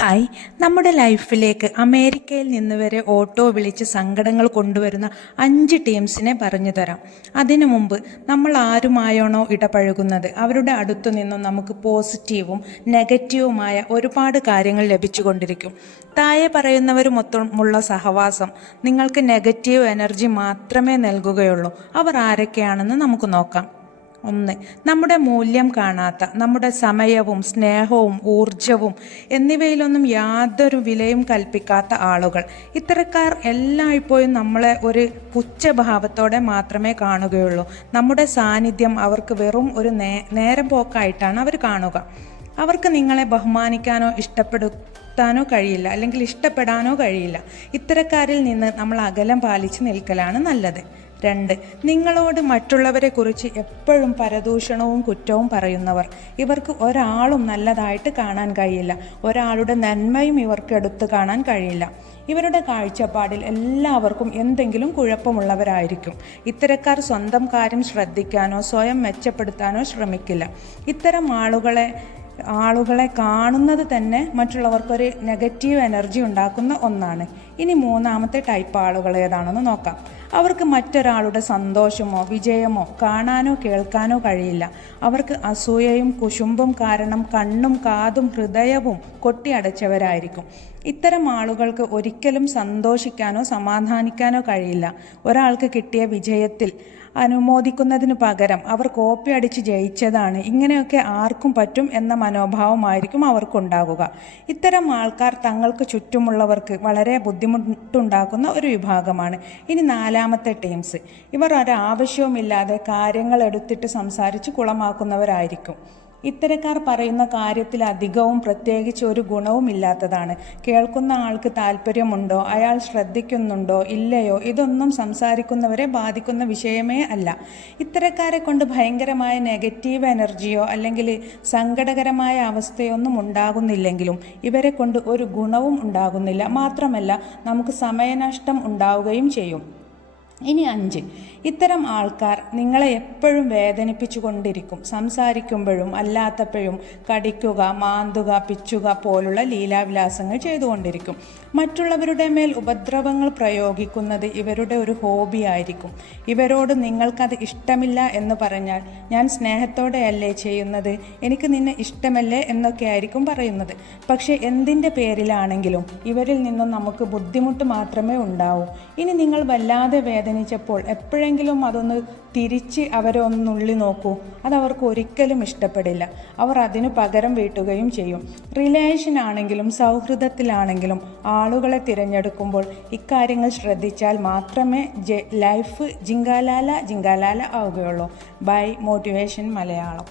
Hi, നമ്മുടെ ലൈഫിലേക്ക് അമേരിക്കയിൽ നിന്ന് വരെ ഓട്ടോ വിളിച്ച് സങ്കടങ്ങൾ കൊണ്ടുവരുന്ന 5 ടീംസിനെ പറഞ്ഞു തരാം. അതിനു മുമ്പ് നമ്മൾ ആരുമായാണോ ഇടപഴകുന്നത് അവരുടെ അടുത്തു നിന്നും നമുക്ക് പോസിറ്റീവും നെഗറ്റീവുമായ ഒരുപാട് കാര്യങ്ങൾ ലഭിച്ചുകൊണ്ടിരിക്കും. താഴെ പറയുന്നവരുമൊത്തമുള്ള സഹവാസം നിങ്ങൾക്ക് നെഗറ്റീവ് എനർജി മാത്രമേ നൽകുകയുള്ളൂ. അവർ ആരൊക്കെയാണെന്ന് നമുക്ക് നോക്കാം. 1. നമ്മുടെ മൂല്യം കാണാത്ത, നമ്മുടെ സമയവും സ്നേഹവും ഊർജവും എന്നിവയിലൊന്നും യാതൊരു വിലയും കൽപ്പിക്കാത്ത ആളുകൾ. ഇത്തരക്കാർ എല്ലായ്പ്പോഴും നമ്മളെ ഒരു പുച്ഛഭാവത്തോടെ മാത്രമേ കാണുകയുള്ളൂ. നമ്മുടെ സാന്നിധ്യം അവർക്ക് വെറും ഒരു നേരം പോക്കായിട്ടാണ് അവർ കാണുക. അവർക്ക് നിങ്ങളെ ബഹുമാനിക്കാനോ ഇഷ്ടപ്പെടുത്താനോ കഴിയില്ല, അല്ലെങ്കിൽ ഇഷ്ടപ്പെടാനോ കഴിയില്ല. ഇത്തരക്കാരിൽ നിന്ന് നമ്മൾ അകലം പാലിച്ച് നിൽക്കലാണ് നല്ലത്. 2. നിങ്ങളോട് മറ്റുള്ളവരെക്കുറിച്ച് എപ്പോഴും പരദൂഷണവും കുറ്റവും പറയുന്നവർ. ഇവർക്ക് ഒരാളും നല്ലതായിട്ട് കാണാൻ കഴിയില്ല. ഒരാളുടെ നന്മയും ഇവർക്ക് എടുത്തു കാണാൻ കഴിയില്ല. ഇവരുടെ കാഴ്ചപ്പാടിൽ എല്ലാവർക്കും എന്തെങ്കിലും കുഴപ്പമുള്ളവരായിരിക്കും. ഇത്തരക്കാർ സ്വന്തം കാര്യം ശ്രദ്ധിക്കാനോ സ്വയം മെച്ചപ്പെടുത്താനോ ശ്രമിക്കില്ല. ഇത്തരം ആളുകളെ കാണുന്നത് തന്നെ മറ്റുള്ളവർക്കൊരു നെഗറ്റീവ് എനർജി ഉണ്ടാക്കുന്ന ഒന്നാണ്. ഇനി 3ാമത്തെ ടൈപ്പ് ആളുകൾ ഏതാണെന്ന് നോക്കാം. അവർക്ക് മറ്റൊരാളുടെ സന്തോഷമോ വിജയമോ കാണാനോ കേൾക്കാനോ കഴിയില്ല. അവർക്ക് അസൂയയും കുശുമ്പും കാരണം കണ്ണും കാതും ഹൃദയവും കൊട്ടിയടച്ചവരായിരിക്കും. ഇത്തരം ആളുകൾക്ക് ഒരിക്കലും സന്തോഷിക്കാനോ സമാധാനിക്കാനോ കഴിയില്ല. ഒരാൾക്ക് കിട്ടിയ വിജയത്തിൽ അനുമോദിക്കുന്നതിന് പകരം അവർ കോപ്പി അടിച്ച് ജയിച്ചതാണ്, ഇങ്ങനെയൊക്കെ ആർക്കും പറ്റും എന്ന മനോഭാവമായിരിക്കും അവർക്കുണ്ടാകുക. ഇത്തരം ആൾക്കാർ തങ്ങൾക്ക് ചുറ്റുമുള്ളവർക്ക് വളരെ ബുദ്ധിമുട്ടുണ്ടാക്കുന്ന ഒരു വിഭാഗമാണ്. ഇനി 4ാമത്തെ ടീംസ്. ഇവർ ഒരാവശ്യവുമില്ലാതെ കാര്യങ്ങൾ എടുത്തിട്ട് സംസാരിച്ച് കുളമാക്കുന്നവരായിരിക്കും. ഇത്തരക്കാർ പറയുന്ന കാര്യത്തിൽ അധികവും പ്രത്യേകിച്ച് ഒരു ഗുണവും ഇല്ലാത്തതാണ്. കേൾക്കുന്ന ആൾക്ക് താല്പര്യമുണ്ടോ, അയാൾ ശ്രദ്ധിക്കുന്നുണ്ടോ ഇല്ലയോ, ഇതൊന്നും സംസാരിക്കുന്നവരെ ബാധിക്കുന്ന വിഷയമേ അല്ല. ഇത്തരക്കാരെ കൊണ്ട് ഭയങ്കരമായ നെഗറ്റീവ് എനർജിയോ അല്ലെങ്കിൽ സങ്കടകരമായ അവസ്ഥയൊന്നും ഉണ്ടാകുന്നില്ലെങ്കിലും ഇവരെ കൊണ്ട് ഒരു ഗുണവും ഉണ്ടാകുന്നില്ല. മാത്രമല്ല നമുക്ക് സമയനഷ്ടം ഉണ്ടാവുകയും ചെയ്യും. ഇനി 5. ഇത്തരം ആൾക്കാർ നിങ്ങളെ എപ്പോഴും വേദനിപ്പിച്ചു കൊണ്ടിരിക്കും. സംസാരിക്കുമ്പോഴും അല്ലാത്തപ്പോഴും കടിക്കുക, മാന്തുക, പിച്ചുക പോലുള്ള ലീലാവിലാസങ്ങൾ ചെയ്തുകൊണ്ടിരിക്കും. മറ്റുള്ളവരുടെ മേൽ ഉപദ്രവങ്ങൾ പ്രയോഗിക്കുന്നത് ഇവരുടെ ഒരു ഹോബി ആയിരിക്കും. ഇവരോട് നിങ്ങൾക്കത് ഇഷ്ടമില്ല എന്ന് പറഞ്ഞാൽ ഞാൻ സ്നേഹത്തോടെയല്ലേ ചെയ്യുന്നത്, എനിക്ക് നിന്നെ ഇഷ്ടമല്ലേ എന്നൊക്കെ ആയിരിക്കും പറയുന്നത്. പക്ഷേ എന്തിൻ്റെ പേരിലാണെങ്കിലും ഇവരിൽ നിന്നും നമുക്ക് ബുദ്ധിമുട്ട് മാത്രമേ ഉണ്ടാവൂ. ഇനി നിങ്ങൾ വല്ലാതെ വേദനിച്ചപ്പോൾ എപ്പോഴെങ്കിലും അതൊന്ന് തിരിച്ച് അവരെ ഒന്ന് നുള്ളി നോക്കൂ. അതവർക്ക് ഒരിക്കലും ഇഷ്ടപ്പെടില്ല. അവർ അതിനു പകരം വീട്ടുകയും ചെയ്യും. റിലേഷൻ ആണെങ്കിലും സൗഹൃദത്തിലാണെങ്കിലും ആളുകളെ തിരഞ്ഞെടുക്കുമ്പോൾ ഇക്കാര്യങ്ങൾ ശ്രദ്ധിച്ചാൽ മാത്രമേ ലൈഫ് ജിങ്കാലാല ജിങ്കാലാല ആവുകയുള്ളൂ. By motivation Malayalam.